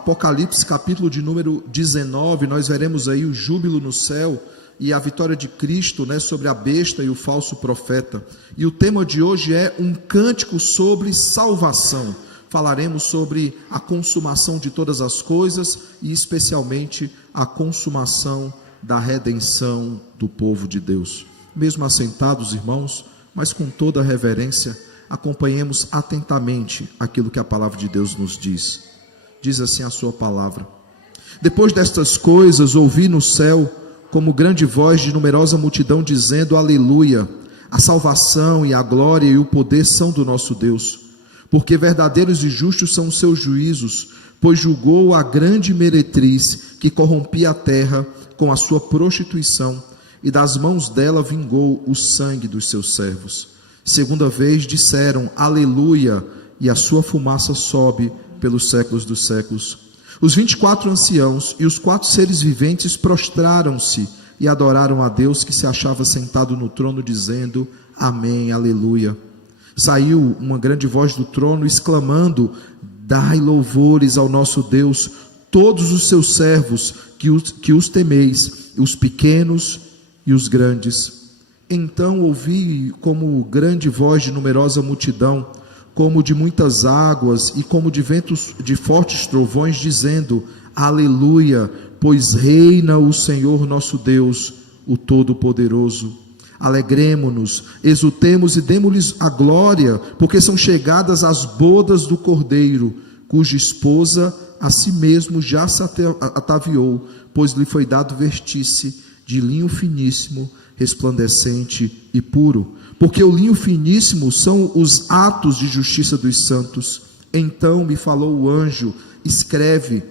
Apocalipse, capítulo de número 19, nós veremos aí o júbilo no céu e a vitória de Cristo, sobre a besta e o falso profeta. E o tema de hoje é um cântico sobre salvação. Falaremos sobre a consumação de todas as coisas e especialmente a consumação da redenção do povo de Deus. Mesmo assentados, irmãos, mas com toda a reverência, acompanhemos atentamente aquilo que a palavra de Deus nos diz. Diz assim a sua palavra: depois destas coisas ouvi no céu como grande voz de numerosa multidão dizendo: aleluia, a salvação e a glória e o poder são do nosso Deus, porque verdadeiros e justos são os seus juízos, pois julgou a grande meretriz que corrompia a terra com a sua prostituição, e das mãos dela vingou o sangue dos seus servos. Segunda vez disseram aleluia, e a sua fumaça sobe pelos séculos dos séculos. Os 24 anciãos e os 4 seres viventes prostraram-se e adoraram a Deus que se achava sentado no trono, dizendo amém, aleluia. Saiu uma grande voz do trono exclamando: dai louvores ao nosso Deus, todos os seus servos que os temeis, os pequenos e os grandes. Então ouvi como grande voz de numerosa multidão, como de muitas águas e como de ventos de fortes trovões, dizendo aleluia, pois reina o Senhor nosso Deus, o Todo-Poderoso. Alegremo-nos, exultemos e demo-lhes a glória, porque são chegadas as bodas do Cordeiro, cuja esposa a si mesmo já se ataviou, pois lhe foi dado vestir-se de linho finíssimo, resplandecente e puro, porque o linho finíssimo são os atos de justiça dos santos. Então me falou o anjo: escreve,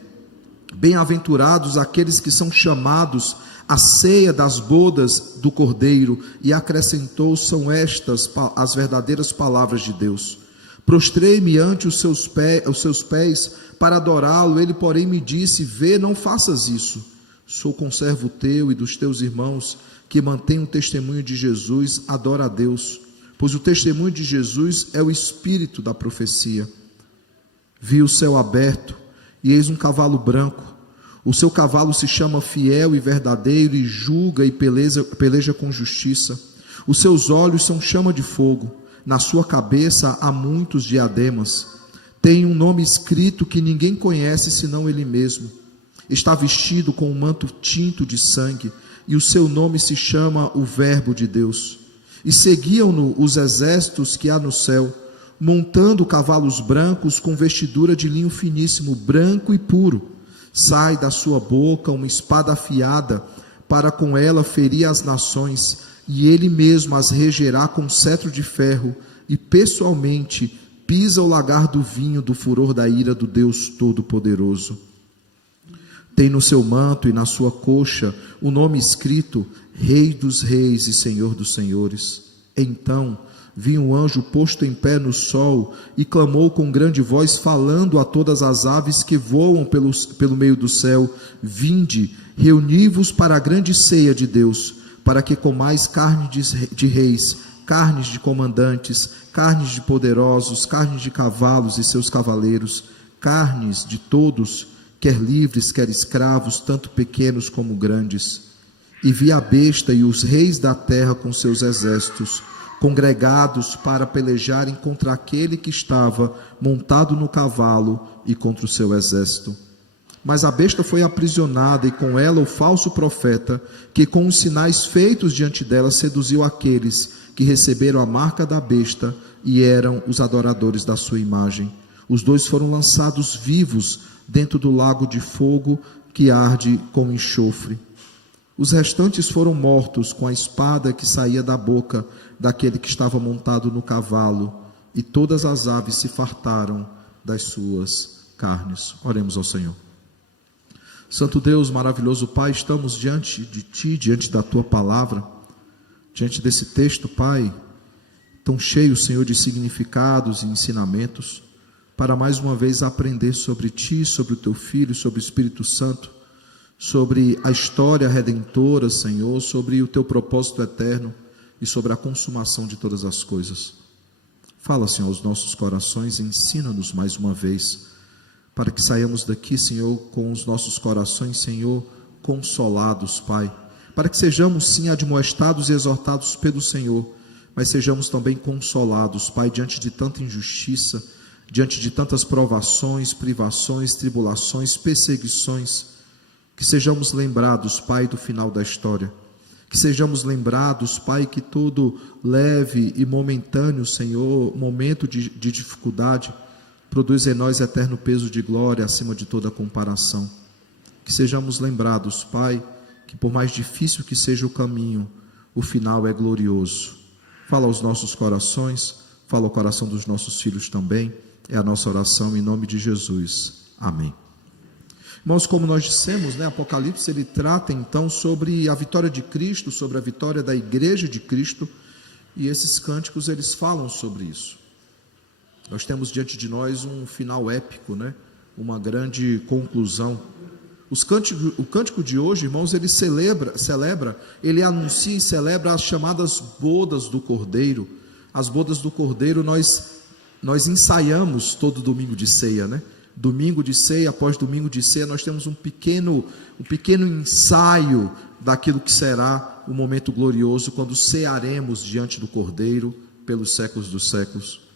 bem-aventurados aqueles que são chamados à ceia das bodas do Cordeiro. E acrescentou: são estas as verdadeiras palavras de Deus. Prostrei-me ante os seus pés para adorá-lo. Ele, porém, me disse: vê, não faças isso. Sou conservo teu e dos teus irmãos que mantém o testemunho de Jesus. Adora a Deus, pois o testemunho de Jesus é o espírito da profecia. Vi o céu aberto, e eis um cavalo branco. O seu cavalo se chama Fiel e Verdadeiro, e julga e peleja com justiça. Os seus olhos são chama de fogo, na sua cabeça há muitos diademas. Tem um nome escrito que ninguém conhece senão ele mesmo. Está vestido com um manto tinto de sangue, e o seu nome se chama o Verbo de Deus. E seguiam-no os exércitos que há no céu, montando cavalos brancos com vestidura de linho finíssimo, branco e puro. Sai da sua boca uma espada afiada, para com ela ferir as nações, e ele mesmo as regerá com cetro de ferro, e pessoalmente pisa o lagar do vinho do furor da ira do Deus Todo-Poderoso. Tem no seu manto e na sua coxa o nome escrito: Rei dos Reis e Senhor dos Senhores. Então vi um anjo posto em pé no sol e clamou com grande voz, falando a todas as aves que voam pelo meio do céu: vinde, reuni-vos para a grande ceia de Deus, para que comais carne de reis, carnes de comandantes, carnes de poderosos, carnes de cavalos e seus cavaleiros, carnes de todos, quer livres, quer escravos, tanto pequenos como grandes. E vi a besta e os reis da terra com seus exércitos, congregados para pelejarem contra aquele que estava montado no cavalo e contra o seu exército. Mas a besta foi aprisionada, e com ela o falso profeta, que com os sinais feitos diante dela seduziu aqueles que receberam a marca da besta e eram os adoradores da sua imagem. Os dois foram lançados vivos dentro do lago de fogo que arde com enxofre. Os restantes foram mortos com a espada que saía da boca daquele que estava montado no cavalo, e todas as aves se fartaram das suas carnes. Oremos ao Senhor. Santo Deus, maravilhoso Pai, estamos diante de Ti, diante da Tua palavra, diante desse texto, Pai, tão cheio, Senhor, de significados e ensinamentos, para mais uma vez aprender sobre Ti, sobre o Teu Filho, sobre o Espírito Santo, sobre a história redentora, Senhor, sobre o Teu propósito eterno e sobre a consumação de todas as coisas. Fala, Senhor, aos nossos corações e ensina-nos mais uma vez, para que saiamos daqui, Senhor, com os nossos corações, Senhor, consolados, Pai, para que sejamos sim admoestados e exortados pelo Senhor, mas sejamos também consolados, Pai, diante de tanta injustiça, diante de tantas provações, privações, tribulações, perseguições, que sejamos lembrados, Pai, do final da história, que sejamos lembrados, Pai, que todo leve e momentâneo, Senhor, momento de dificuldade, produz em nós eterno peso de glória acima de toda comparação. Que sejamos lembrados, Pai, que por mais difícil que seja o caminho, o final é glorioso. Fala aos nossos corações, fala ao coração dos nossos filhos também, é a nossa oração em nome de Jesus. Amém. Irmãos, como nós dissemos, Apocalipse ele trata então sobre a vitória de Cristo, sobre a vitória da igreja de Cristo, e esses cânticos eles falam sobre isso. Nós temos diante de nós um final épico, uma grande conclusão. O cântico de hoje, irmãos, ele celebra, ele anuncia e celebra as chamadas bodas do Cordeiro. As bodas do Cordeiro nós ensaiamos todo domingo de ceia, Domingo de ceia, após domingo de ceia, nós temos um pequeno ensaio daquilo que será o momento glorioso, quando cearemos diante do Cordeiro pelos séculos dos séculos.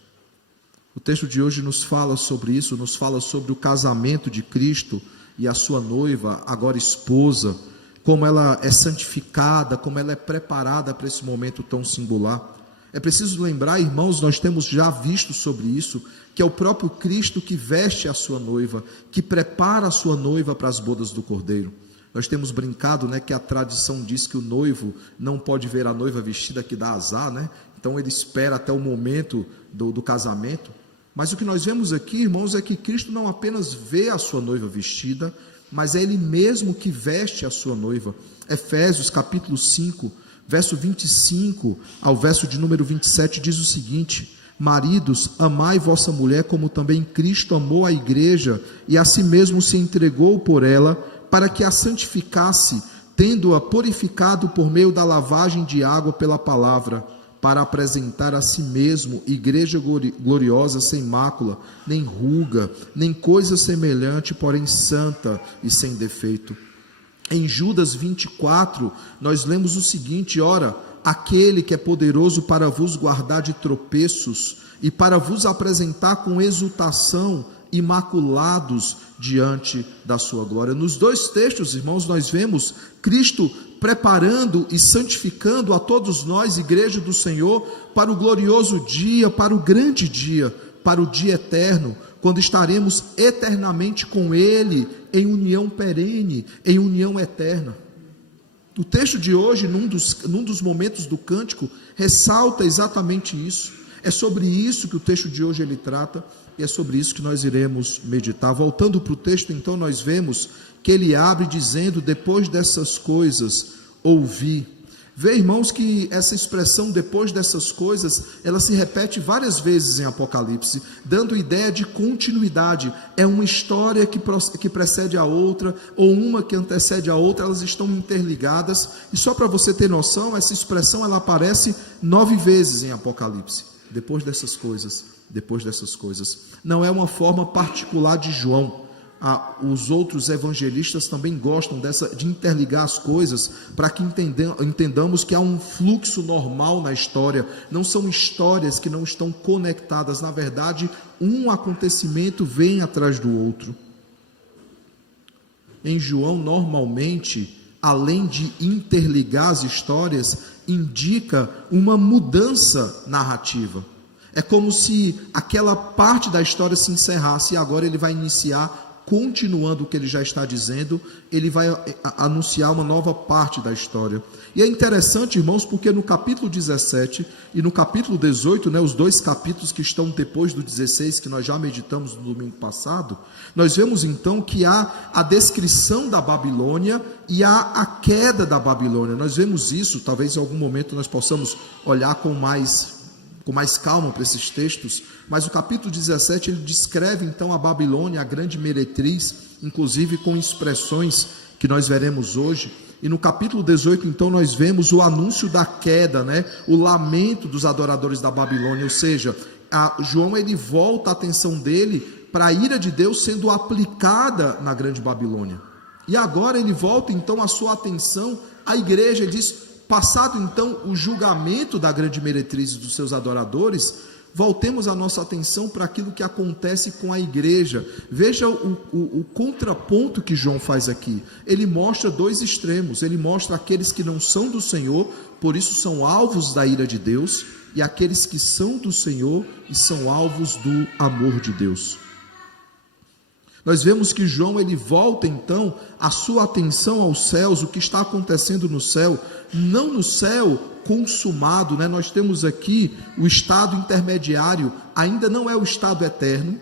O texto de hoje nos fala sobre isso, nos fala sobre o casamento de Cristo e a sua noiva, agora esposa, como ela é santificada, como ela é preparada para esse momento tão singular. É preciso lembrar, irmãos, nós temos já visto sobre isso, que é o próprio Cristo que veste a sua noiva, que prepara a sua noiva para as bodas do Cordeiro. Nós temos brincado, que a tradição diz que o noivo não pode ver a noiva vestida, que dá azar, então ele espera até o momento do casamento. Mas o que nós vemos aqui, irmãos, é que Cristo não apenas vê a sua noiva vestida, mas é Ele mesmo que veste a sua noiva. Efésios capítulo 5, verso 25 ao verso de número 27 diz o seguinte: maridos, amai vossa mulher como também Cristo amou a igreja e a si mesmo se entregou por ela, para que a santificasse, tendo-a purificado por meio da lavagem de água pela palavra, para apresentar a si mesmo igreja gloriosa, sem mácula, nem ruga, nem coisa semelhante, porém santa e sem defeito. Em Judas 24, nós lemos o seguinte: ora, aquele que é poderoso para vos guardar de tropeços e para vos apresentar com exultação, imaculados diante da sua glória. Nos dois textos, irmãos, nós vemos Cristo preparando e santificando a todos nós, igreja do Senhor, para o glorioso dia, para o grande dia, para o dia eterno, quando estaremos eternamente com Ele, em união perene, em união eterna. O texto de hoje, num dos momentos do cântico, ressalta exatamente isso. É sobre isso que o texto de hoje ele trata, e é sobre isso que nós iremos meditar. Voltando para o texto, então, nós vemos que ele abre dizendo: depois dessas coisas, ouvi. Vê, irmãos, que essa expressão depois dessas coisas, ela se repete várias vezes em Apocalipse, dando ideia de continuidade. É uma história que precede a outra, ou uma que antecede a outra, elas estão interligadas. E só para você ter noção, essa expressão ela aparece 9 vezes em Apocalipse. Depois dessas coisas, depois dessas coisas. Não é uma forma particular de João. Os outros evangelistas também gostam de interligar as coisas, para que entendamos que há um fluxo normal na história. Não são histórias que não estão conectadas. Na verdade, um acontecimento vem atrás do outro. Em João, normalmente, além de interligar as histórias, indica uma mudança narrativa. É como se aquela parte da história se encerrasse e agora ele vai iniciar, continuando o que ele já está dizendo, ele vai anunciar uma nova parte da história. E é interessante, irmãos, porque no capítulo 17 e no capítulo 18, os dois capítulos que estão depois do 16, que nós já meditamos no domingo passado, nós vemos então que há a descrição da Babilônia e há a queda da Babilônia. Nós vemos isso, talvez em algum momento nós possamos olhar com mais calma para esses textos, mas o capítulo 17, ele descreve então a Babilônia, a grande meretriz, inclusive com expressões que nós veremos hoje. E no capítulo 18, então, nós vemos o anúncio da queda, o lamento dos adoradores da Babilônia, ou seja, João ele volta a atenção dele para a ira de Deus sendo aplicada na grande Babilônia. E agora ele volta então a sua atenção à igreja. Ele diz: passado então o julgamento da grande meretriz e dos seus adoradores, voltemos a nossa atenção para aquilo que acontece com a igreja. Veja o contraponto que João faz aqui. Ele mostra dois extremos. Ele mostra aqueles que não são do Senhor, por isso são alvos da ira de Deus, e aqueles que são do Senhor e são alvos do amor de Deus. Nós vemos que João, ele volta então a sua atenção aos céus, o que está acontecendo no céu, não no céu consumado, né? Nós temos aqui o estado intermediário, ainda não é o estado eterno,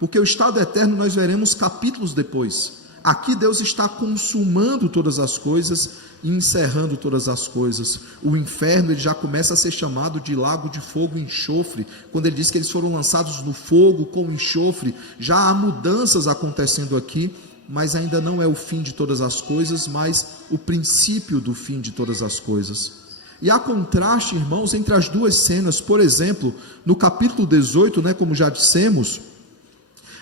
porque o estado eterno nós veremos capítulos depois. Aqui Deus está consumando todas as coisas e encerrando todas as coisas. O inferno ele já começa a ser chamado de lago de fogo e enxofre. Quando ele diz que eles foram lançados no fogo com enxofre, já há mudanças acontecendo aqui, mas ainda não é o fim de todas as coisas, mas o princípio do fim de todas as coisas. E há contraste, irmãos, entre as duas cenas. Por exemplo, no capítulo 18, né, como já dissemos,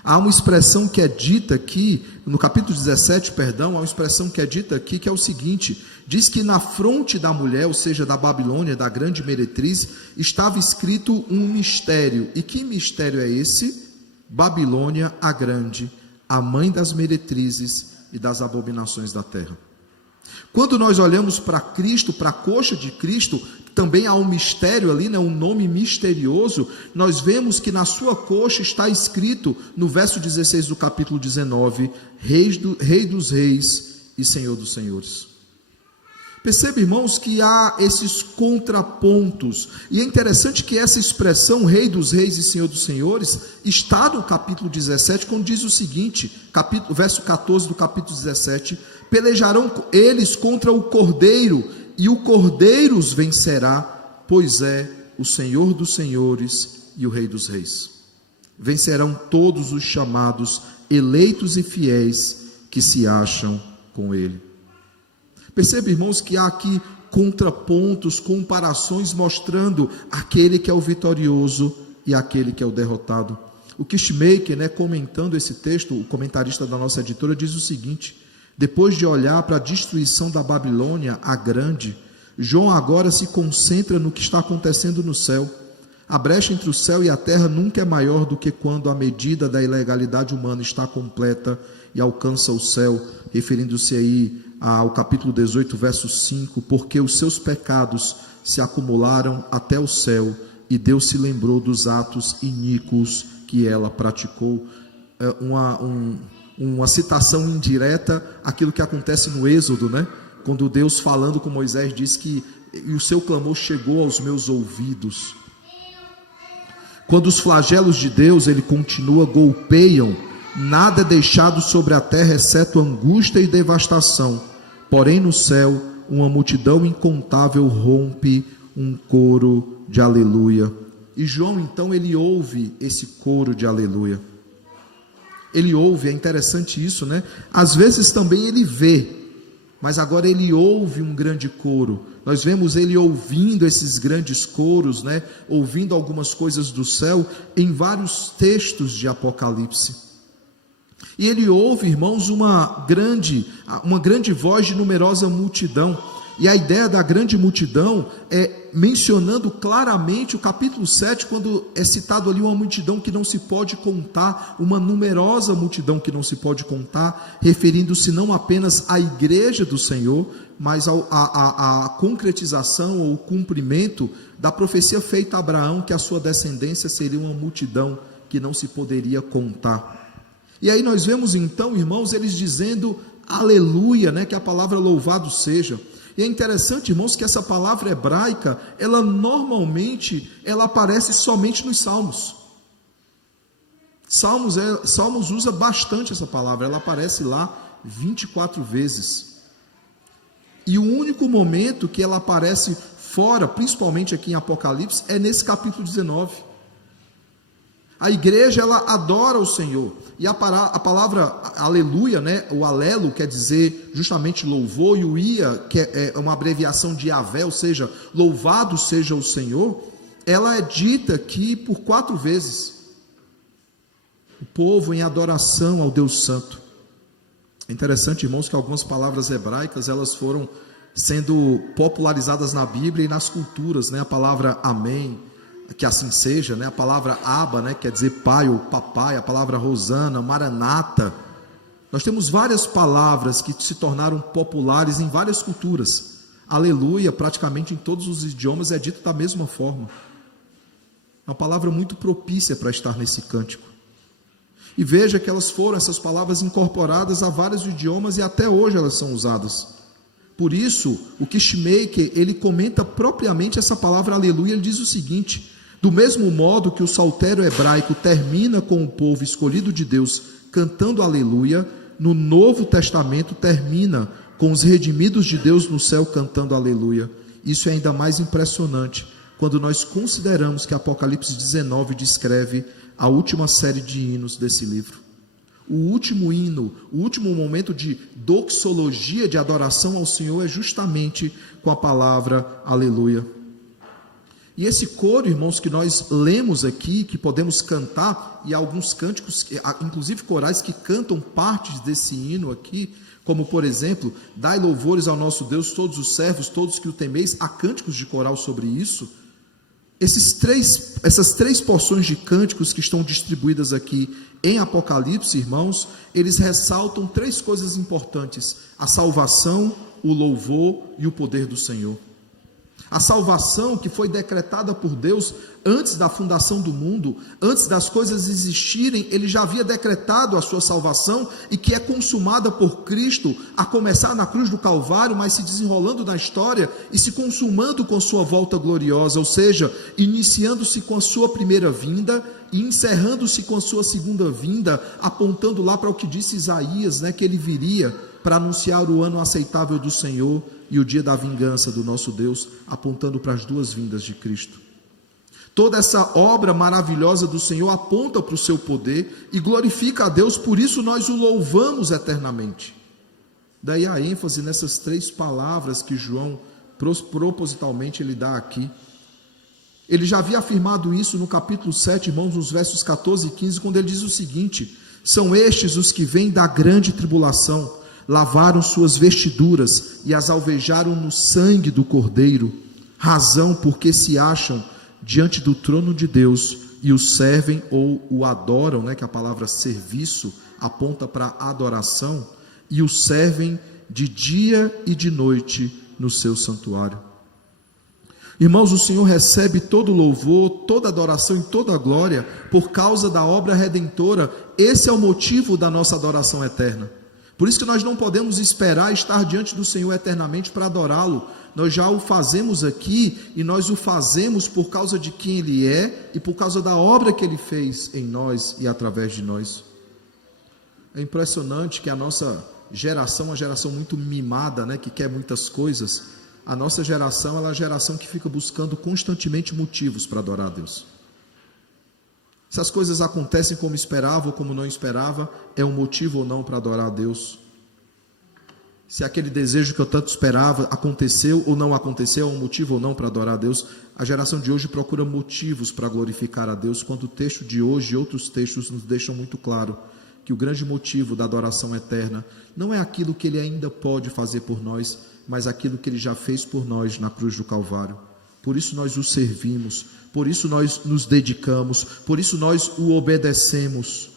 há uma expressão que é dita aqui, no capítulo 17, há uma expressão que é dita aqui, que é o seguinte: diz que na fronte da mulher, ou seja, da Babilônia, da grande meretriz, estava escrito um mistério. E que mistério é esse? Babilônia a grande, a mãe das meretrizes e das abominações da terra. Quando nós olhamos para Cristo, para a coxa de Cristo, também há um mistério ali, né, um nome misterioso. Nós vemos que na sua coxa está escrito, no verso 16 do capítulo 19, Rei dos Reis e Senhor dos Senhores. Percebe, irmãos, que há esses contrapontos, e é interessante que essa expressão, Rei dos Reis e Senhor dos Senhores, está no capítulo 17, quando diz o seguinte, verso 14 do capítulo 17, pelejarão eles contra o Cordeiro, e o Cordeiro os vencerá, pois é o Senhor dos Senhores e o Rei dos Reis. Vencerão todos os chamados, eleitos e fiéis, que se acham com ele. Percebe, irmãos, que há aqui contrapontos, comparações, mostrando aquele que é o vitorioso e aquele que é o derrotado. O Kishmaker, né, comentando esse texto, o comentarista da nossa editora, diz o seguinte: depois de olhar para a destruição da Babilônia, a grande, João agora se concentra no que está acontecendo no céu. A brecha entre o céu e a terra nunca é maior do que quando a medida da ilegalidade humana está completa e alcança o céu, referindo-se aí ao capítulo 18, verso 5, porque os seus pecados se acumularam até o céu, e Deus se lembrou dos atos iníquos que ela praticou. Uma citação indireta àquilo que acontece no Êxodo, né? Quando Deus, falando com Moisés, diz que e o seu clamor chegou aos meus ouvidos. Quando os flagelos de Deus, ele continua, golpeiam, nada é deixado sobre a terra exceto angústia e devastação. Porém no céu, uma multidão incontável rompe um coro de aleluia. E João então ele ouve esse coro de aleluia. Ele ouve, é interessante isso, né? Às vezes também ele vê, mas agora ele ouve um grande coro. Nós vemos ele ouvindo esses grandes coros, né? Ouvindo algumas coisas do céu em vários textos de Apocalipse. E ele ouve, irmãos, uma grande voz de numerosa multidão. E a ideia da grande multidão é mencionando claramente o capítulo 7, quando é citado ali uma multidão que não se pode contar, uma numerosa multidão que não se pode contar, referindo-se não apenas à igreja do Senhor, mas à concretização ou cumprimento da profecia feita a Abraão, que a sua descendência seria uma multidão que não se poderia contar. E aí nós vemos então, irmãos, eles dizendo aleluia, né, que a palavra louvado seja. E é interessante, irmãos, que essa palavra hebraica, ela normalmente, ela aparece somente nos Salmos. Salmos usa bastante essa palavra, ela aparece lá 24 vezes. E o único momento que ela aparece fora, principalmente aqui em Apocalipse, é nesse capítulo 19. A igreja, ela adora o Senhor, e a palavra aleluia, né, o alelo quer dizer justamente louvor, e o ia, que é uma abreviação de Yahvé, ou seja, louvado seja o Senhor, ela é dita aqui por 4 vezes. o povo em adoração ao Deus Santo. É interessante, irmãos, que algumas palavras hebraicas, elas foram sendo popularizadas na Bíblia e nas culturas, né? A palavra amém, que assim seja, né? A palavra Abba, né? Quer dizer pai ou papai, a palavra Rosana, Maranata. Nós temos várias palavras que se tornaram populares em várias culturas. Aleluia, praticamente em todos os idiomas é dito da mesma forma. É uma palavra muito propícia para estar nesse cântico. E veja que essas palavras incorporadas a vários idiomas e até hoje elas são usadas. Por isso, o Kishmaker, ele comenta propriamente essa palavra aleluia, ele diz o seguinte: do mesmo modo que o saltério hebraico termina com o povo escolhido de Deus cantando aleluia, no Novo Testamento termina com os redimidos de Deus no céu cantando aleluia. Isso é ainda mais impressionante quando nós consideramos que Apocalipse 19 descreve a última série de hinos desse livro. O último hino, o último momento de doxologia, de adoração ao Senhor, é justamente com a palavra aleluia. E esse coro, irmãos, que nós lemos aqui, que podemos cantar, e alguns cânticos, inclusive corais, que cantam partes desse hino aqui, como por exemplo, dai louvores ao nosso Deus, todos os servos, todos que o temeis, há cânticos de coral sobre isso. Essas três porções de cânticos que estão distribuídas aqui em Apocalipse, irmãos, eles ressaltam três coisas importantes: a salvação, o louvor e o poder do Senhor. A salvação que foi decretada por Deus antes da fundação do mundo, antes das coisas existirem, ele já havia decretado a sua salvação e que é consumada por Cristo, a começar na cruz do Calvário, mas se desenrolando na história e se consumando com sua volta gloriosa, ou seja, iniciando-se com a sua primeira vinda e encerrando-se com a sua segunda vinda, apontando lá para o que disse Isaías, né, que ele viria para anunciar o ano aceitável do Senhor e o dia da vingança do nosso Deus, apontando para as duas vindas de Cristo. Toda essa obra maravilhosa do Senhor aponta para o seu poder e glorifica a Deus, por isso nós o louvamos eternamente. Daí a ênfase nessas três palavras que João propositalmente ele dá aqui. Ele já havia afirmado isso no capítulo 7, irmãos, nos versos 14 e 15, quando ele diz o seguinte: são estes os que vêm da grande tribulação, lavaram suas vestiduras e as alvejaram no sangue do Cordeiro, razão porque se acham diante do trono de Deus e o servem ou o adoram, né, que a palavra serviço aponta para adoração, e o servem de dia e de noite no seu santuário. Irmãos, o Senhor recebe todo louvor, toda adoração e toda glória por causa da obra redentora. Esse é o motivo da nossa adoração eterna. Por isso que nós não podemos esperar estar diante do Senhor eternamente para adorá-lo. Nós já o fazemos aqui e nós o fazemos por causa de quem Ele é e por causa da obra que Ele fez em nós e através de nós. É impressionante que a nossa geração é uma geração muito mimada, né, que quer muitas coisas. A nossa geração ela é a geração que fica buscando constantemente motivos para adorar a Deus. Se as coisas acontecem como esperava ou como não esperava, é um motivo ou não para adorar a Deus. Se aquele desejo que eu tanto esperava aconteceu ou não aconteceu, é um motivo ou não para adorar a Deus. A geração de hoje procura motivos para glorificar a Deus, quando o texto de hoje e outros textos nos deixam muito claro que o grande motivo da adoração eterna não é aquilo que Ele ainda pode fazer por nós, mas aquilo que Ele já fez por nós na cruz do Calvário. Por isso nós o servimos, por isso nós nos dedicamos, por isso nós o obedecemos,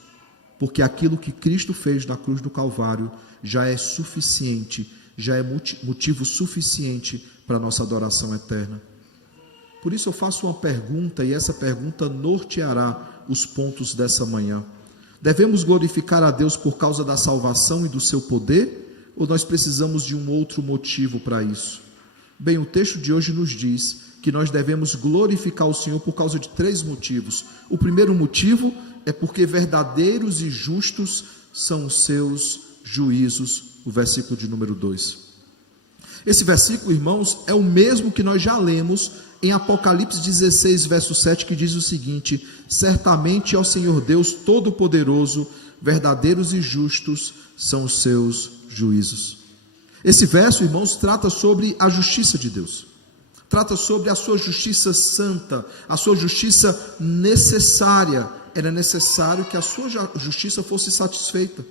porque aquilo que Cristo fez na cruz do Calvário já é suficiente, já é motivo suficiente para a nossa adoração eterna. Por isso eu faço uma pergunta, e essa pergunta norteará os pontos dessa manhã. Devemos glorificar a Deus por causa da salvação e do seu poder, ou nós precisamos de um outro motivo para isso? Bem, o texto de hoje nos diz que nós devemos glorificar o Senhor por causa de três motivos. O primeiro motivo é porque verdadeiros e justos são os seus juízos, o versículo de número 2. Esse versículo, irmãos, é o mesmo que nós já lemos em Apocalipse 16, verso 7, que diz o seguinte: certamente ao Senhor Deus Todo-Poderoso, verdadeiros e justos são os seus juízos. Esse verso, irmãos, trata sobre a justiça de Deus. Trata sobre a sua justiça santa, a sua justiça necessária era necessário que a sua justiça fosse satisfeita.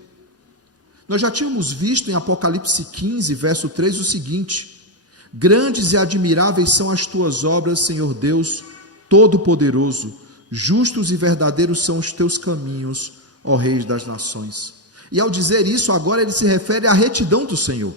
Nós já tínhamos visto em Apocalipse 15, verso 3, o seguinte: grandes e admiráveis são as tuas obras, Senhor Deus Todo-Poderoso, justos e verdadeiros são os teus caminhos, ó Reis das nações. E ao dizer isso, agora ele se refere à retidão do Senhor.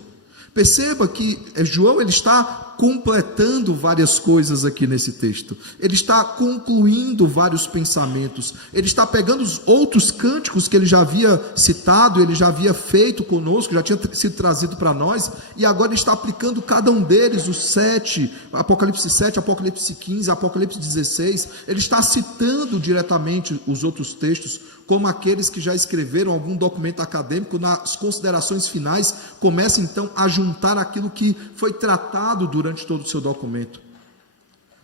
Perceba que João ele está completando várias coisas aqui nesse texto. Ele está concluindo vários pensamentos. Ele está pegando os outros cânticos que ele já havia citado, ele já havia feito conosco, já tinha sido trazido para nós, e agora ele está aplicando cada um deles, os 7, Apocalipse 7, Apocalipse 15, Apocalipse 16. Ele está citando diretamente os outros textos, como aqueles que já escreveram algum documento acadêmico, nas considerações finais, começa então a juntar aquilo que foi tratado durante todo o seu documento.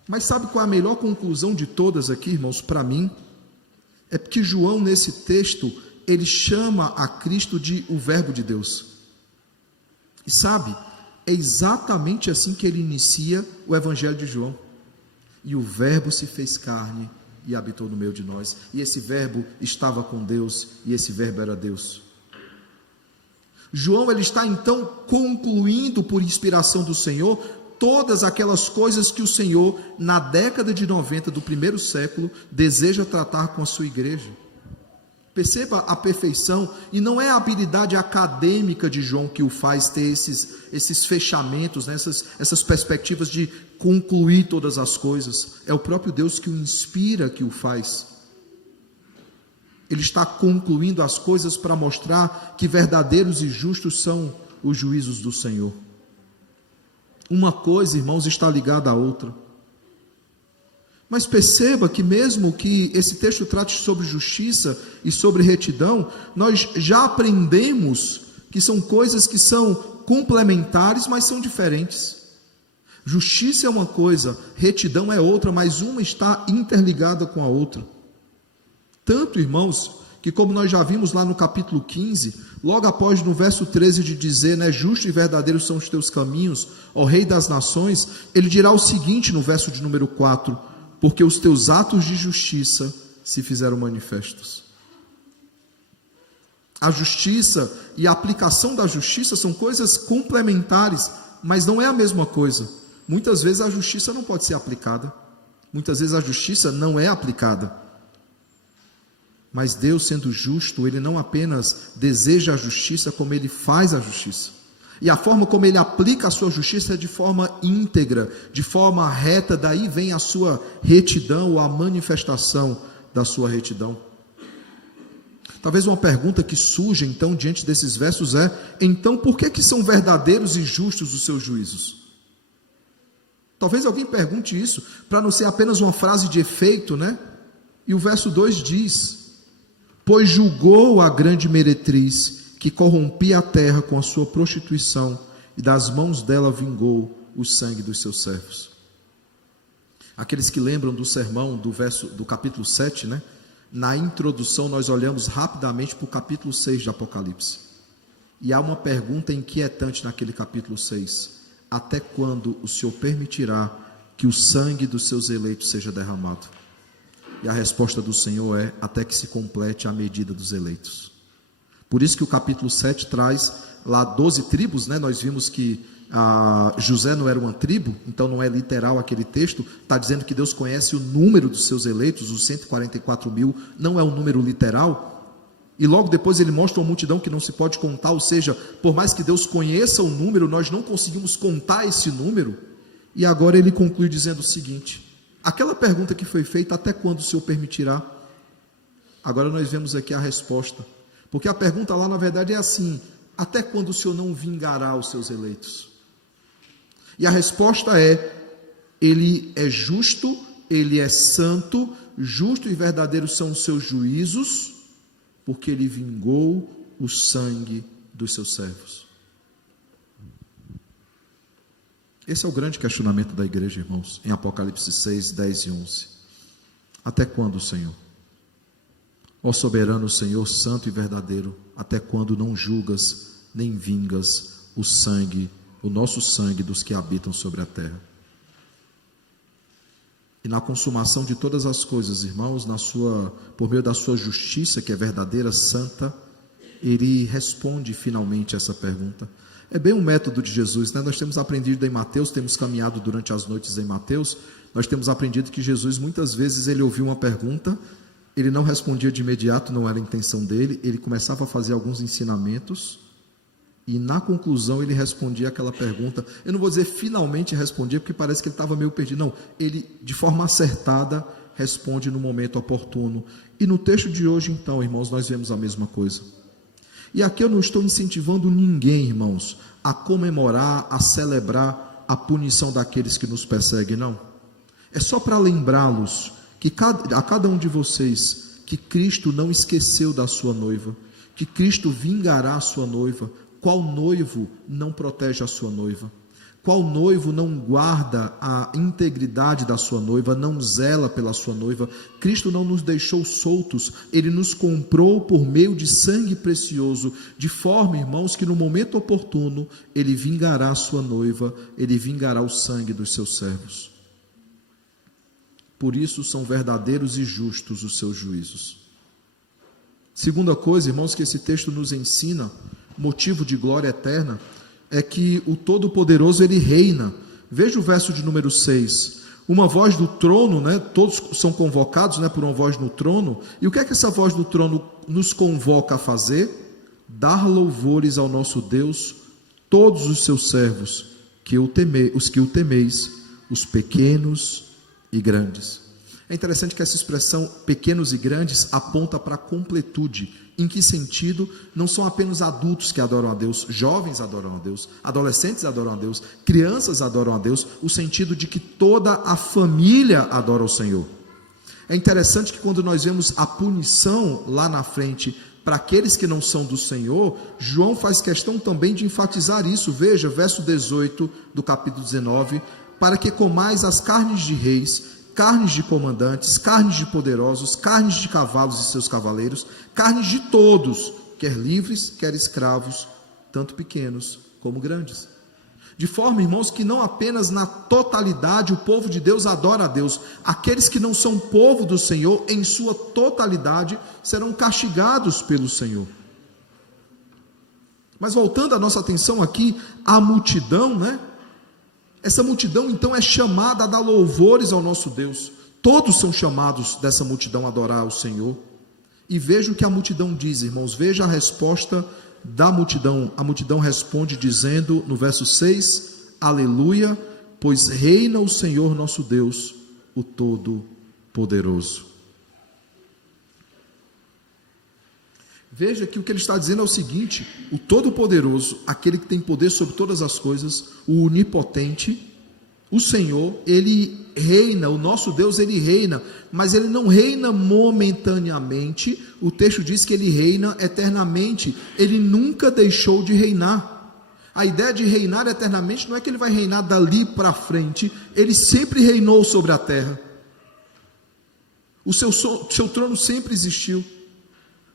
Mas sabe qual é a melhor conclusão de todas aqui, irmãos, para mim? É porque João, nesse texto, ele chama a Cristo de o Verbo de Deus. E sabe, é exatamente assim que ele inicia o Evangelho de João. E o Verbo se fez carne e habitou no meio de nós, e esse verbo estava com Deus, e esse verbo era Deus. João ele está então concluindo por inspiração do Senhor todas aquelas coisas que o Senhor na década de 90 do primeiro século deseja tratar com a sua igreja. Perceba a perfeição, e não é a habilidade acadêmica de João que o faz ter esses fechamentos, né? essas perspectivas de concluir todas as coisas. É o próprio Deus que o inspira, que o faz. Ele está concluindo as coisas para mostrar que verdadeiros e justos são os juízos do Senhor. Uma coisa, irmãos, está ligada à outra. Mas perceba que mesmo que esse texto trate sobre justiça e sobre retidão, nós já aprendemos que são coisas que são complementares, mas são diferentes. Justiça é uma coisa, retidão é outra, mas uma está interligada com a outra. Tanto, irmãos, que como nós já vimos lá no capítulo 15, logo após no verso 13 de dizer, né, justo e verdadeiro são os teus caminhos, ó Rei das nações, ele dirá o seguinte no verso de número 4, porque os teus atos de justiça se fizeram manifestos. A justiça e a aplicação da justiça são coisas complementares, mas não é a mesma coisa. Muitas vezes a justiça não pode ser aplicada, muitas vezes a justiça não é aplicada. Mas Deus, sendo justo, ele não apenas deseja a justiça, como ele faz a justiça. E a forma como ele aplica a sua justiça é de forma íntegra, de forma reta, daí vem a sua retidão, ou a manifestação da sua retidão. Talvez uma pergunta que surge então diante desses versos é: então por que são verdadeiros e justos os seus juízos? Talvez alguém pergunte isso, para não ser apenas uma frase de efeito, né? E o verso 2 diz: pois julgou a grande meretriz, que corrompia a terra com a sua prostituição, e das mãos dela vingou o sangue dos seus servos. Aqueles que lembram do sermão do capítulo 7, né? Na introdução nós olhamos rapidamente para o capítulo 6 de Apocalipse. E há uma pergunta inquietante naquele capítulo 6. Até quando o Senhor permitirá que o sangue dos seus eleitos seja derramado? E a resposta do Senhor é: até que se complete a medida dos eleitos. Por isso que o capítulo 7 traz lá 12 tribos, né? Nós vimos que José não era uma tribo, então não é literal aquele texto, está dizendo que Deus conhece o número dos seus eleitos, os 144 mil, não é um número literal, e logo depois ele mostra uma multidão que não se pode contar, ou seja, por mais que Deus conheça o número, nós não conseguimos contar esse número, e agora ele conclui dizendo o seguinte: aquela pergunta que foi feita, até quando o Senhor permitirá? Agora nós vemos aqui a resposta, porque a pergunta lá na verdade é assim: até quando o Senhor não vingará os seus eleitos? E a resposta é: ele é justo, ele é santo, justo e verdadeiro são os seus juízos, porque ele vingou o sangue dos seus servos. Esse é o grande questionamento da igreja, irmãos, em Apocalipse 6, 10 e 11. Até quando, Senhor? Ó soberano Senhor, santo e verdadeiro, até quando não julgas, nem vingas o sangue, o nosso sangue dos que habitam sobre a terra? E na consumação de todas as coisas, irmãos, por meio da sua justiça, que é verdadeira, santa, ele responde finalmente essa pergunta. É bem um método de Jesus, né? Nós temos aprendido em Mateus, temos caminhado durante as noites em Mateus, nós temos aprendido que Jesus, muitas vezes, ele ouviu uma pergunta, ele não respondia de imediato, não era a intenção dele, ele começava a fazer alguns ensinamentos, e na conclusão ele respondia aquela pergunta. Eu não vou dizer finalmente respondia, porque parece que ele estava meio perdido. Não, ele de forma acertada responde no momento oportuno. E no texto de hoje, então, irmãos, nós vemos a mesma coisa. E aqui eu não estou incentivando ninguém, irmãos, a comemorar, a celebrar a punição daqueles que nos perseguem, não. É só para lembrá-los, a cada um de vocês, que Cristo não esqueceu da sua noiva, que Cristo vingará a sua noiva. Qual noivo não protege a sua noiva? Qual noivo não guarda a integridade da sua noiva, não zela pela sua noiva? Cristo não nos deixou soltos, Ele nos comprou por meio de sangue precioso, de forma, irmãos, que no momento oportuno, Ele vingará a sua noiva, Ele vingará o sangue dos seus servos. Por isso são verdadeiros e justos os seus juízos. Segunda coisa, irmãos, que esse texto nos ensina, motivo de glória eterna, é que o Todo-Poderoso, ele reina. Veja o verso de número 6. Uma voz do trono, né? Todos são convocados, né, por uma voz no trono. E o que é que essa voz do trono nos convoca a fazer? Dar louvores ao nosso Deus, todos os seus servos, os que o temeis, os pequenos e grandes. É interessante que essa expressão pequenos e grandes aponta para a completude. Em que sentido? Não são apenas adultos que adoram a Deus, jovens adoram a Deus, adolescentes adoram a Deus, crianças adoram a Deus, o sentido de que toda a família adora o Senhor. É interessante que quando nós vemos a punição lá na frente para aqueles que não são do Senhor, João faz questão também de enfatizar isso. Veja, verso 18 do capítulo 19, para que comais as carnes de reis, carnes de comandantes, carnes de poderosos, carnes de cavalos e seus cavaleiros, carnes de todos, quer livres, quer escravos, tanto pequenos como grandes. De forma, irmãos, que não apenas na totalidade o povo de Deus adora a Deus, aqueles que não são povo do Senhor, em sua totalidade, serão castigados pelo Senhor. Mas voltando a nossa atenção aqui, a multidão, né? Essa multidão então é chamada a dar louvores ao nosso Deus. Todos são chamados dessa multidão a adorar o Senhor. E veja o que a multidão diz, irmãos. Veja a resposta da multidão. A multidão responde dizendo no verso 6: Aleluia, pois reina o Senhor nosso Deus, o Todo-Poderoso. Veja que o que ele está dizendo é o seguinte: o Todo-Poderoso, aquele que tem poder sobre todas as coisas, o Onipotente, o Senhor, ele reina, o nosso Deus, ele reina, mas ele não reina momentaneamente. O texto diz que ele reina eternamente, ele nunca deixou de reinar. A ideia de reinar eternamente não é que ele vai reinar dali para frente, ele sempre reinou sobre a terra. O seu trono sempre existiu.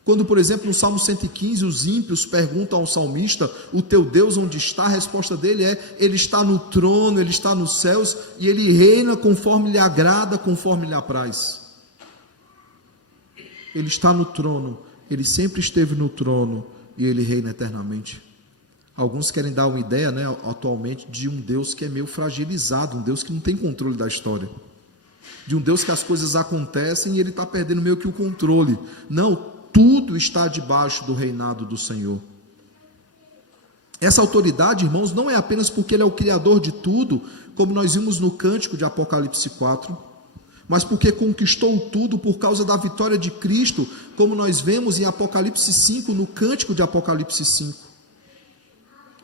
Quando, por exemplo, no Salmo 115, os ímpios perguntam ao salmista: o teu Deus onde está? A resposta dele é: ele está no trono, ele está nos céus, e ele reina conforme lhe agrada, conforme lhe apraz. Ele está no trono, ele sempre esteve no trono, e ele reina eternamente. Alguns querem dar uma ideia, né, atualmente, de um Deus que é meio fragilizado, um Deus que não tem controle da história, de um Deus que as coisas acontecem e ele está perdendo meio que o controle. Não, tudo está debaixo do reinado do Senhor. Essa autoridade, irmãos, não é apenas porque ele é o criador de tudo, como nós vimos no cântico de Apocalipse 4, mas porque conquistou tudo por causa da vitória de Cristo, como nós vemos em Apocalipse 5, no cântico de Apocalipse 5.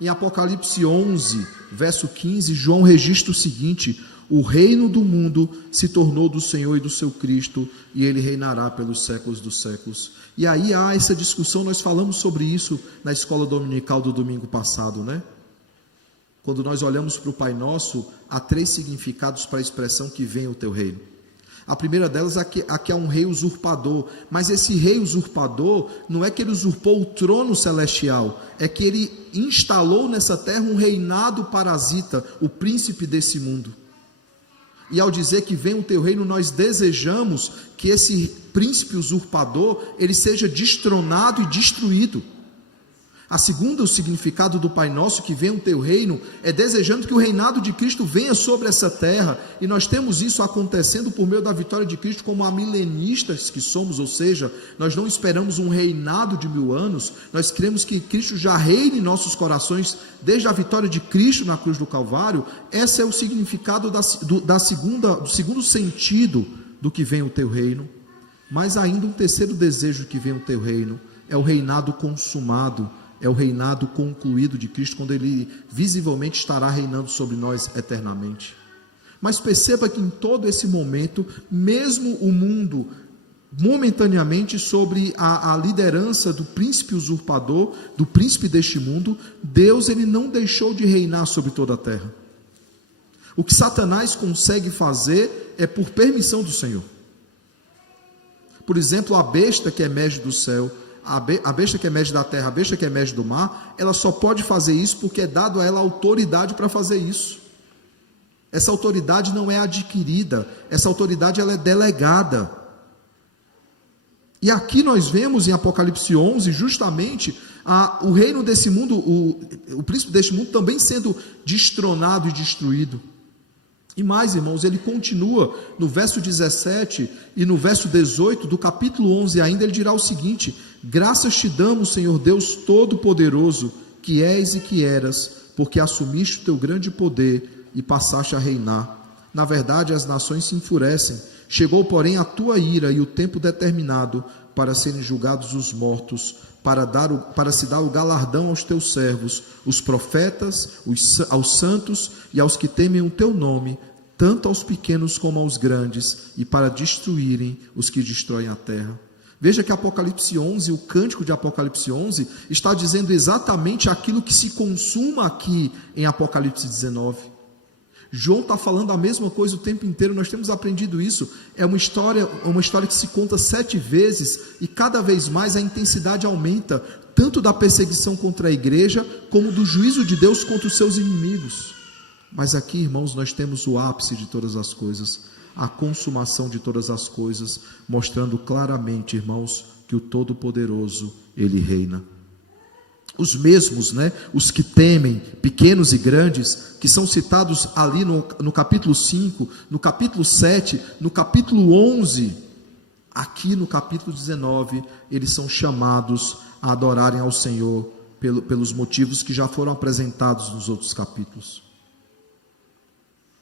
Em Apocalipse 11, verso 15, João registra o seguinte: o reino do mundo se tornou do Senhor e do seu Cristo, e ele reinará pelos séculos dos séculos. E aí há essa discussão, nós falamos sobre isso na escola dominical do domingo passado, né? Quando nós olhamos para o Pai Nosso, há 3 significados para a expressão que venha o teu reino. A primeira delas é que há um rei usurpador, mas esse rei usurpador não é que ele usurpou o trono celestial, é que ele instalou nessa terra um reinado parasita, o príncipe desse mundo. E ao dizer que vem o teu reino, nós desejamos que esse príncipe usurpador, ele seja destronado e destruído. A segunda, o significado do Pai Nosso, que vem o teu reino, é desejando que o reinado de Cristo venha sobre essa terra, e nós temos isso acontecendo por meio da vitória de Cristo, como amilenistas que somos, ou seja, nós não esperamos um reinado de 1000 anos, nós queremos que Cristo já reine em nossos corações, desde a vitória de Cristo na cruz do Calvário. Esse é o significado do segundo sentido do que vem o teu reino. Mas ainda um terceiro desejo que vem o teu reino, é o reinado consumado, é o reinado concluído de Cristo, quando Ele visivelmente estará reinando sobre nós eternamente. Mas perceba que em todo esse momento, mesmo o mundo momentaneamente sobre a liderança do príncipe usurpador, do príncipe deste mundo, Deus, ele não deixou de reinar sobre toda a terra. O que Satanás consegue fazer é por permissão do Senhor. Por exemplo, a besta que emerge do céu, a besta que emerge da terra, a besta que emerge do mar, ela só pode fazer isso porque é dado a ela autoridade para fazer isso. Essa autoridade não é adquirida, essa autoridade ela é delegada. E aqui nós vemos em Apocalipse 11, justamente, o reino desse mundo, o príncipe deste mundo também sendo destronado e destruído. E mais, irmãos, ele continua no verso 17 e no verso 18 do capítulo 11 ainda, ele dirá o seguinte: graças te damos, Senhor Deus Todo-Poderoso, que és e que eras, porque assumiste o teu grande poder e passaste a reinar. Na verdade, as nações se enfurecem. Chegou, porém, a tua ira e o tempo determinado para serem julgados os mortos, para se dar o galardão aos teus servos, os profetas, aos santos e aos que temem o teu nome, tanto aos pequenos como aos grandes, e para destruírem os que destroem a terra. Veja que Apocalipse 11, o cântico de Apocalipse 11, está dizendo exatamente aquilo que se consuma aqui em Apocalipse 19. João está falando a mesma coisa o tempo inteiro, nós temos aprendido isso. É uma história que se conta 7 vezes, e cada vez mais a intensidade aumenta, tanto da perseguição contra a igreja, como do juízo de Deus contra os seus inimigos. Mas aqui, irmãos, nós temos o ápice de todas as coisas, a consumação de todas as coisas, mostrando claramente, irmãos, que o Todo-Poderoso, Ele reina. Os mesmos, os que temem, pequenos e grandes, que são citados ali no capítulo 5, no capítulo 7, no capítulo 11, aqui no capítulo 19, eles são chamados a adorarem ao Senhor pelos motivos que já foram apresentados nos outros capítulos.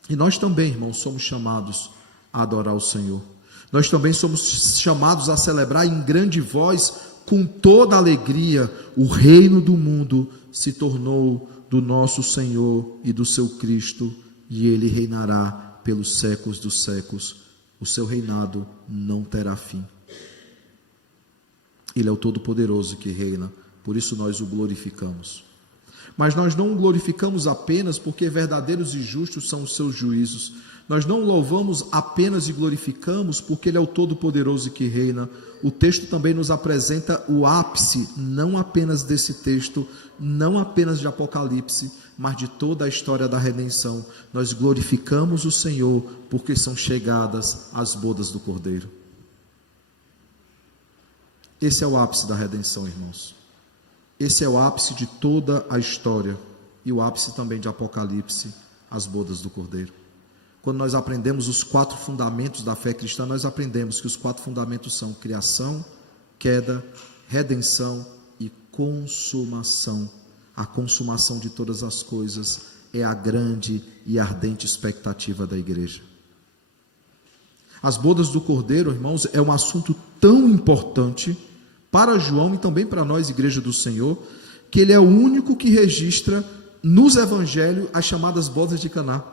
E nós também, irmãos, somos chamados a adorar o Senhor. Nós também somos chamados a celebrar em grande voz, com toda alegria, o reino do mundo se tornou do nosso Senhor e do seu Cristo, e Ele reinará pelos séculos dos séculos. O seu reinado não terá fim. Ele é o Todo-Poderoso que reina, por isso nós o glorificamos. Mas nós não o glorificamos apenas porque verdadeiros e justos são os seus juízos. Nós não o louvamos apenas e glorificamos porque Ele é o Todo-Poderoso que reina. O texto também nos apresenta o ápice, não apenas desse texto, não apenas de Apocalipse, mas de toda a história da redenção. Nós glorificamos o Senhor porque são chegadas as bodas do Cordeiro. Esse é o ápice da redenção, irmãos. Esse é o ápice de toda a história e o ápice também de Apocalipse, as bodas do Cordeiro. Quando nós aprendemos os 4 fundamentos da fé cristã, nós aprendemos que os 4 fundamentos são criação, queda, redenção e consumação. A consumação de todas as coisas é a grande e ardente expectativa da igreja. As bodas do Cordeiro, irmãos, é um assunto tão importante para João e também para nós, Igreja do Senhor, que ele é o único que registra nos evangelhos as chamadas bodas de Caná.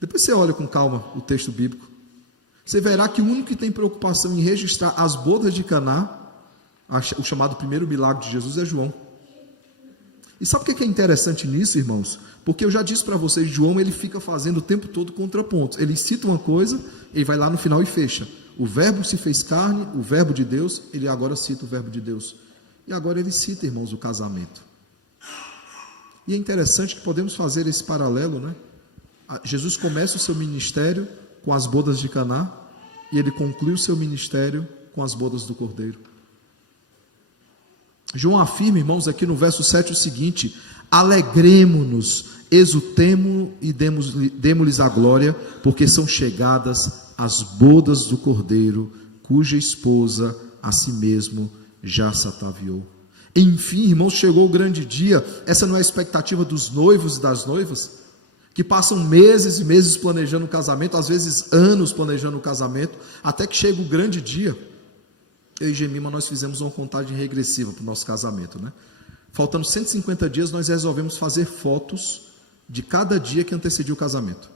Depois você olha com calma o texto bíblico, você verá que o único que tem preocupação em registrar as bodas de Caná, o chamado primeiro milagre de Jesus, é João. E sabe o que é interessante nisso, irmãos? Porque eu já disse para vocês, João ele fica fazendo o tempo todo contrapontos. Ele cita uma coisa, ele vai lá no final e fecha. O verbo se fez carne, o verbo de Deus, ele agora cita o verbo de Deus. E agora ele cita, irmãos, o casamento. E é interessante que podemos fazer esse paralelo, Jesus começa o seu ministério com as bodas de Caná e ele conclui o seu ministério com as bodas do Cordeiro. João afirma, irmãos, aqui no verso 7 o seguinte: alegremo-nos, exultemo e demos-lhes a glória, porque são chegadas as bodas do Cordeiro, cuja esposa a si mesmo já se ataviou. Enfim, irmãos, chegou o grande dia. Essa não é a expectativa dos noivos e das noivas, que passam meses e meses planejando o casamento, às vezes anos planejando o casamento, até que chega o grande dia. Eu e Gemima, nós fizemos uma contagem regressiva para o nosso casamento, né? Faltando 150 dias, nós resolvemos fazer fotos de cada dia que antecedia o casamento.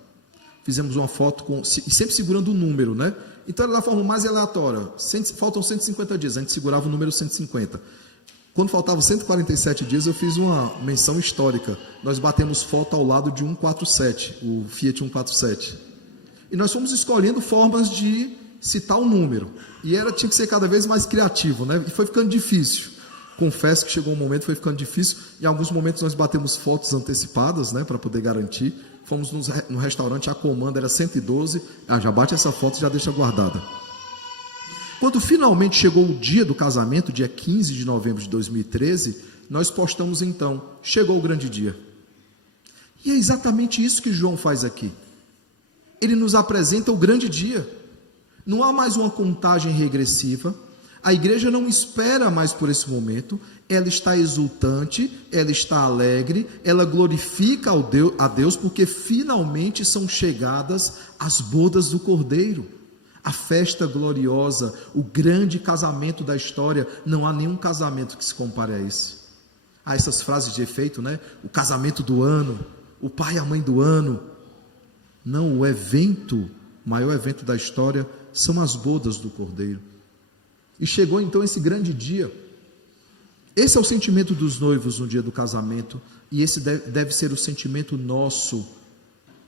Fizemos uma foto e sempre segurando o número, né? Então era da forma mais aleatória. Faltam 150 dias, a gente segurava o número 150. Quando faltavam 147 dias, eu fiz uma menção histórica. Nós batemos foto ao lado de 147, o Fiat 147. E nós fomos escolhendo formas de citar o número. E tinha que ser cada vez mais criativo, né? E foi ficando difícil. Confesso que chegou um momento, foi ficando difícil. Em alguns momentos nós batemos fotos antecipadas, né? Para poder garantir. Fomos no restaurante, a comanda era 112. Já bate essa foto e já deixa guardada. Quando finalmente chegou o dia do casamento, dia 15 de novembro de 2013, nós postamos então: chegou o grande dia. E é exatamente isso que João faz aqui. Ele nos apresenta o grande dia. Não há mais uma contagem regressiva. A igreja não espera mais por esse momento. Ela está exultante, ela está alegre, ela glorifica a Deus, porque finalmente são chegadas as bodas do Cordeiro. A festa gloriosa, o grande casamento da história. Não há nenhum casamento que se compare a esse. Há essas frases de efeito, né? O casamento do ano, o pai e a mãe do ano. Não, o maior evento da história são as bodas do Cordeiro. E chegou então esse grande dia. Esse é o sentimento dos noivos no dia do casamento, e esse deve ser o sentimento nosso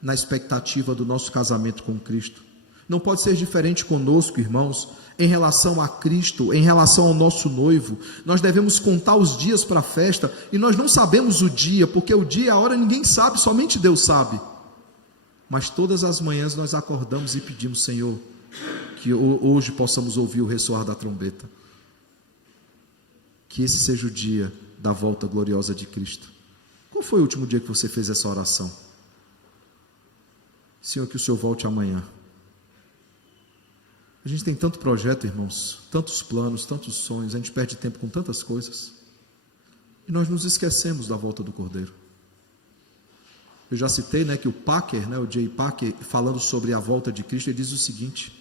na expectativa do nosso casamento com Cristo. Não pode ser diferente conosco, irmãos, em relação a Cristo, em relação ao nosso noivo. Nós devemos contar os dias para a festa, e nós não sabemos o dia, porque o dia e a hora ninguém sabe, somente Deus sabe. Mas todas as manhãs nós acordamos e pedimos: Senhor, que hoje possamos ouvir o ressoar da trombeta. Que esse seja o dia da volta gloriosa de Cristo. Qual foi o último dia que você fez essa oração? Senhor, que o Senhor volte amanhã. A gente tem tanto projeto, irmãos, tantos planos, tantos sonhos, a gente perde tempo com tantas coisas, e nós nos esquecemos da volta do Cordeiro. Eu já citei, né, que o Packer, o J. Packer, falando sobre a volta de Cristo, ele diz o seguinte: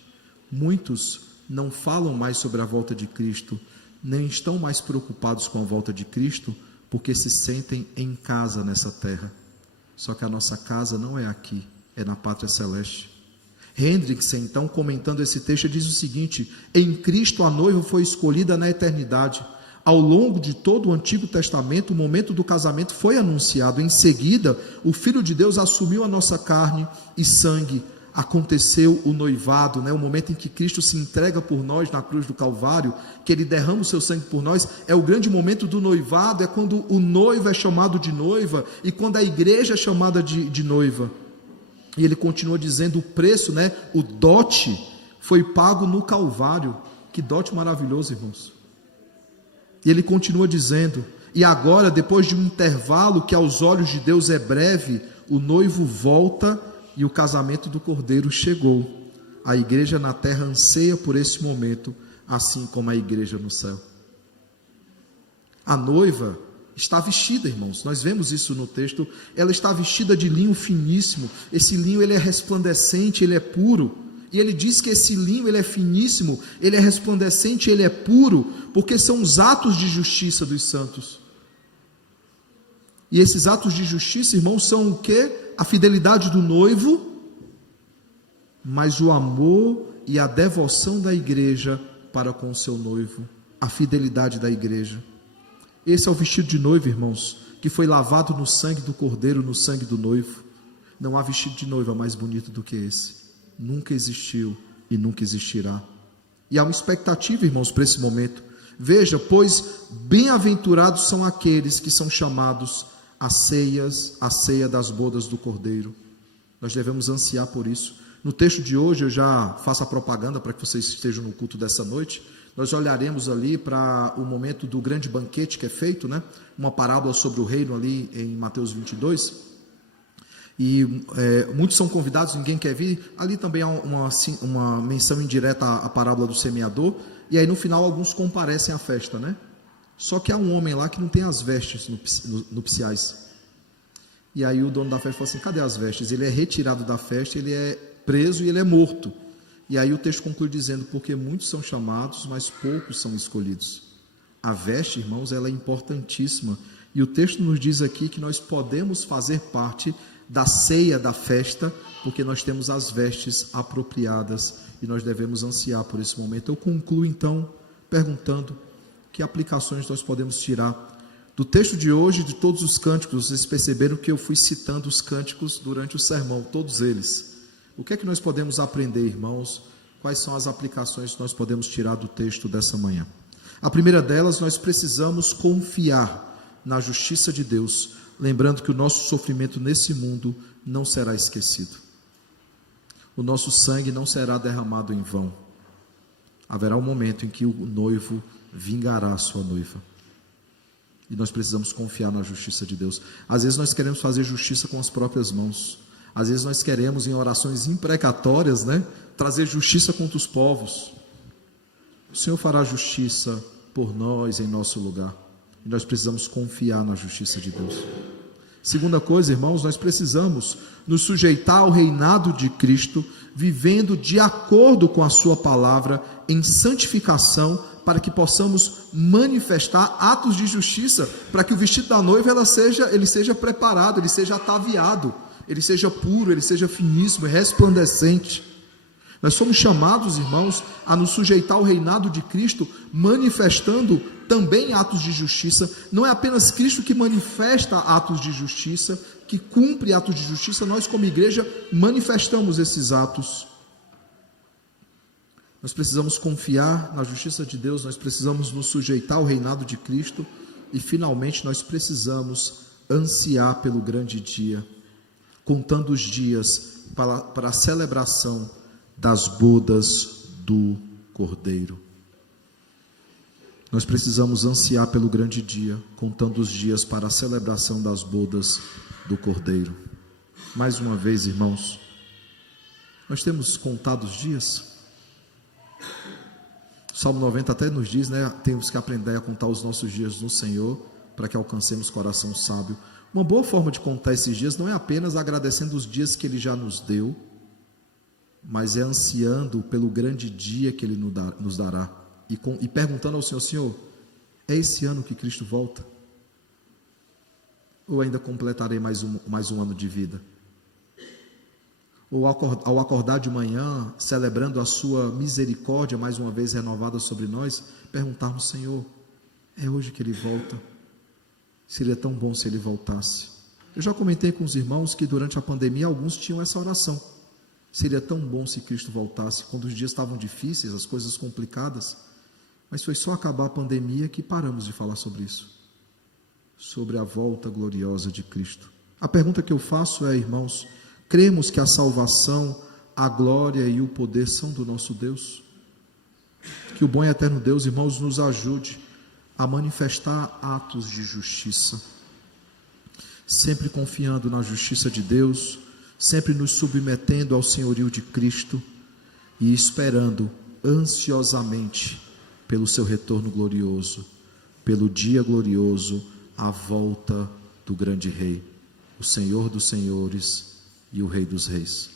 muitos não falam mais sobre a volta de Cristo, nem estão mais preocupados com a volta de Cristo, porque se sentem em casa nessa terra. Só que a nossa casa não é aqui, é na pátria celeste. Hendricks, então, comentando esse texto, diz o seguinte: em Cristo a noiva foi escolhida na eternidade. Ao longo de todo o Antigo Testamento, o momento do casamento foi anunciado. Em seguida, o Filho de Deus assumiu a nossa carne e sangue. Aconteceu o noivado, o momento em que Cristo se entrega por nós na cruz do Calvário, que Ele derrama o seu sangue por nós. É o grande momento do noivado, é quando o noivo é chamado de noiva e quando a igreja é chamada de noiva. E ele continua dizendo: o preço, o dote, foi pago no Calvário. Que dote maravilhoso, irmãos. E ele continua dizendo: e agora, depois de um intervalo que aos olhos de Deus é breve, o noivo volta e o casamento do Cordeiro chegou. A igreja na terra anseia por esse momento, assim como a igreja no céu. A noiva está vestida, irmãos, nós vemos isso no texto. Ela está vestida de linho finíssimo. Esse linho, ele é resplandecente, ele é puro. E ele diz que esse linho, ele é finíssimo, ele é resplandecente, ele é puro, porque são os atos de justiça dos santos. E esses atos de justiça, irmãos, são o quê? A fidelidade do noivo, mas o amor e a devoção da igreja para com o seu noivo. A fidelidade da igreja. Esse é o vestido de noiva, irmãos, que foi lavado no sangue do Cordeiro, no sangue do noivo. Não há vestido de noiva mais bonito do que esse. Nunca existiu e nunca existirá. E há uma expectativa, irmãos, para esse momento. Veja, pois bem-aventurados são aqueles que são chamados à ceia das bodas do Cordeiro. Nós devemos ansiar por isso. No texto de hoje, eu já faço a propaganda para que vocês estejam no culto dessa noite. Nós olharemos ali para o momento do grande banquete que é feito, né? Uma parábola sobre o reino ali em Mateus 22. E muitos são convidados, ninguém quer vir. Ali também há uma menção indireta à parábola do semeador. E aí no final alguns comparecem à festa, né? Só que há um homem lá que não tem as vestes nupciais. E aí o dono da festa fala assim: cadê as vestes? Ele é retirado da festa, ele é preso e ele é morto. E aí o texto conclui dizendo: porque muitos são chamados, mas poucos são escolhidos. A veste, irmãos, ela é importantíssima. E o texto nos diz aqui que nós podemos fazer parte da ceia da festa, porque nós temos as vestes apropriadas e nós devemos ansiar por esse momento. Eu concluo então perguntando que aplicações nós podemos tirar do texto de hoje, de todos os cânticos. Vocês perceberam que eu fui citando os cânticos durante o sermão, todos eles. O que é que nós podemos aprender, irmãos? Quais são as aplicações que nós podemos tirar do texto dessa manhã? A primeira delas, nós precisamos confiar na justiça de Deus, lembrando que o nosso sofrimento nesse mundo não será esquecido. O nosso sangue não será derramado em vão. Haverá um momento em que o noivo vingará a sua noiva. E nós precisamos confiar na justiça de Deus. Às vezes nós queremos fazer justiça com as próprias mãos. Às vezes nós queremos, em orações imprecatórias, trazer justiça contra os povos. O Senhor fará justiça por nós em nosso lugar. E nós precisamos confiar na justiça de Deus. Segunda coisa, irmãos, nós precisamos nos sujeitar ao reinado de Cristo, vivendo de acordo com a sua palavra, em santificação, para que possamos manifestar atos de justiça, para que o vestido da noiva ele seja preparado, ele seja ataviado, ele seja puro, ele seja finíssimo, resplandecente. Nós somos chamados, irmãos, a nos sujeitar ao reinado de Cristo, manifestando também atos de justiça. Não é apenas Cristo que manifesta atos de justiça, que cumpre atos de justiça, nós como igreja manifestamos esses atos. Nós precisamos confiar na justiça de Deus, nós precisamos nos sujeitar ao reinado de Cristo e finalmente nós precisamos ansiar pelo grande dia, contando os dias para a celebração das bodas do Cordeiro. Nós precisamos ansiar pelo grande dia, contando os dias para a celebração das bodas do Cordeiro. Mais uma vez, irmãos, nós temos contado os dias. O Salmo 90 até nos diz, temos que aprender a contar os nossos dias no Senhor, para que alcancemos coração sábio. Uma boa forma de contar esses dias não é apenas agradecendo os dias que Ele já nos deu, mas é ansiando pelo grande dia que Ele nos dará, e perguntando ao Senhor: Senhor, é esse ano que Cristo volta? Ou ainda completarei mais um ano de vida? Ou ao acordar de manhã, celebrando a sua misericórdia mais uma vez renovada sobre nós, perguntarmos: Senhor, é hoje que Ele volta? Seria tão bom se Ele voltasse. Eu já comentei com os irmãos que durante a pandemia alguns tinham essa oração: seria tão bom se Cristo voltasse, quando os dias estavam difíceis, as coisas complicadas. Mas foi só acabar a pandemia que paramos de falar sobre isso, sobre a volta gloriosa de Cristo. A pergunta que eu faço é, irmãos, cremos que a salvação, a glória e o poder são do nosso Deus? Que o bom e eterno Deus, irmãos, nos ajude a manifestar atos de justiça, sempre confiando na justiça de Deus, sempre nos submetendo ao senhorio de Cristo e esperando ansiosamente pelo seu retorno glorioso, pelo dia glorioso, a volta do grande Rei, o Senhor dos Senhores e o Rei dos Reis.